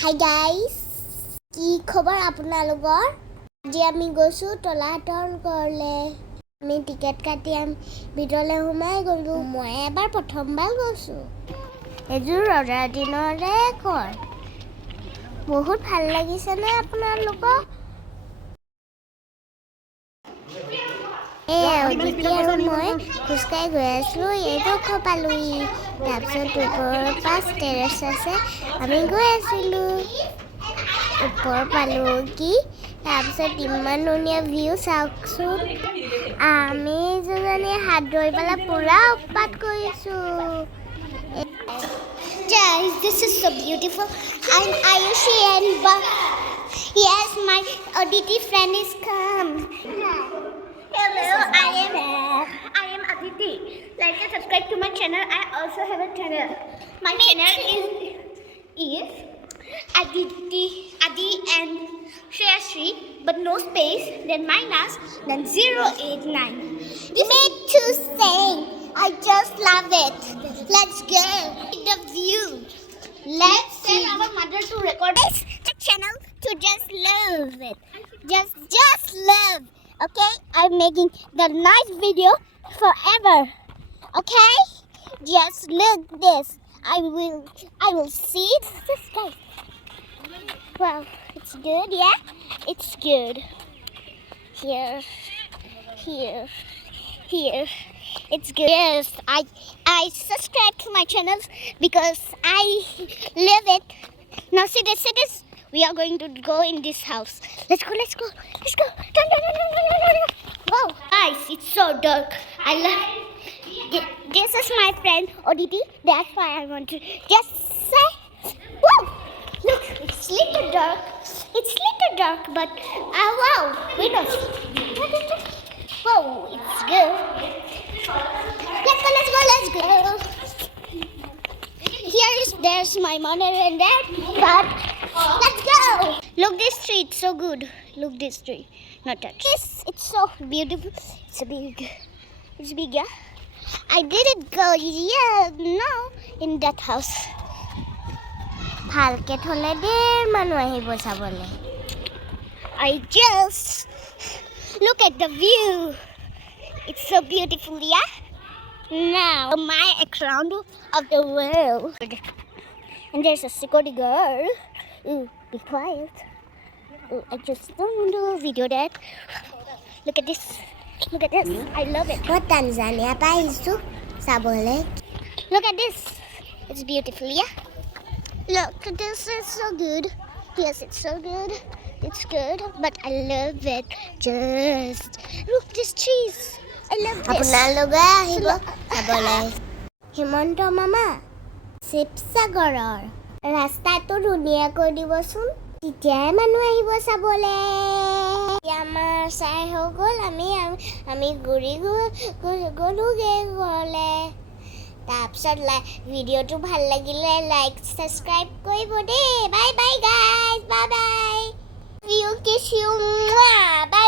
Hi guys, কি খবৰ আপোনালোকৰ? আজি আমি গৈছো তলাতল ঘৰলে। আমি টিকেট কাটি ভিতৰলে সোমাই গলো। মই এবাৰ প্ৰথমবাৰ গৈছো। এযোৰ ৰজাৰ দিনৰে ঘৰ। বহুত ভাল লাগিছে নে আপোনালোকৰ? মই খোজকাঢ়ি গৈ আছিলো, এইটো পালোহি। তাৰপিছত ওপৰৰ পাছ টেৰেছ আছে, আমি গৈ আছিলো। ওপৰ পালো কি তাৰপিছত ইমান ধুনীয়া ভিউ চাওকচোন। আমি দুজনী হাত ধৰি পেলাই পুৰা উৎপাত কৰিছো। Guys, this is so beautiful. I'm Ayushri and yes, my Aditi friend is come. Hello, I am Aditi. Like and subscribe to my channel. I also have a channel. My channel is Adi and Shri, but no space, then minus, then 089. Me too, same. I just love it. Let's go. The view. Let's tell our mother to record this channel to just love it. Just love. Okay, I'm making the nice video forever. Okay, just look this. I will see this guy. Well, it's good, yeah. It's good. Here. It's good. Yes, I subscribe to my channels because I love it. Now see this. We are going to go in this house. Let's go. Dun. Wow, guys, it's so dark. I love it. This is my friend Oditi. That's why I want to just say, whoa, look, it's little dark. But wow, windows. Whoa, it's good. Let's go. There's my mother and dad, but let's go. Look this tree, it's so good. Look this tree, not touch. It's so beautiful. It's big, yeah. I didn't go, no, in that house. ভালকে থলে দেৰ মানুহ আহিব চাবলে। I just look at the view. It's so beautiful, yeah. Now my account of the world. And there's a security girl. Ooh, be quiet. Ooh, I just don't want to video that. Look at this. I love it. What Tanzania pa isu sabole. Look at this. It's beautiful, yeah. Look, this is so good. Yes, it's so good. It's good, but I love it. Just look, this trees. I love this. আপোনালোকে আহিব চাবলে। হিমন্ত মামা শিৱসাগৰৰ ৰাস্তাটো ধুনীয়া কৰি দিবচোন, তেতিয়াই মানুহ আহিব চাবলে। আমাৰ চাই হৈ গ'ল, আমি ঘূৰি গ'লোগে ঘৰলে। তাৰপিছত ভিডিঅ'টো ভাল লাগিলে লাইক ছাবস্ক্ৰাইব কৰিব দেই। Bye guys, bye. Kiss you. Bye.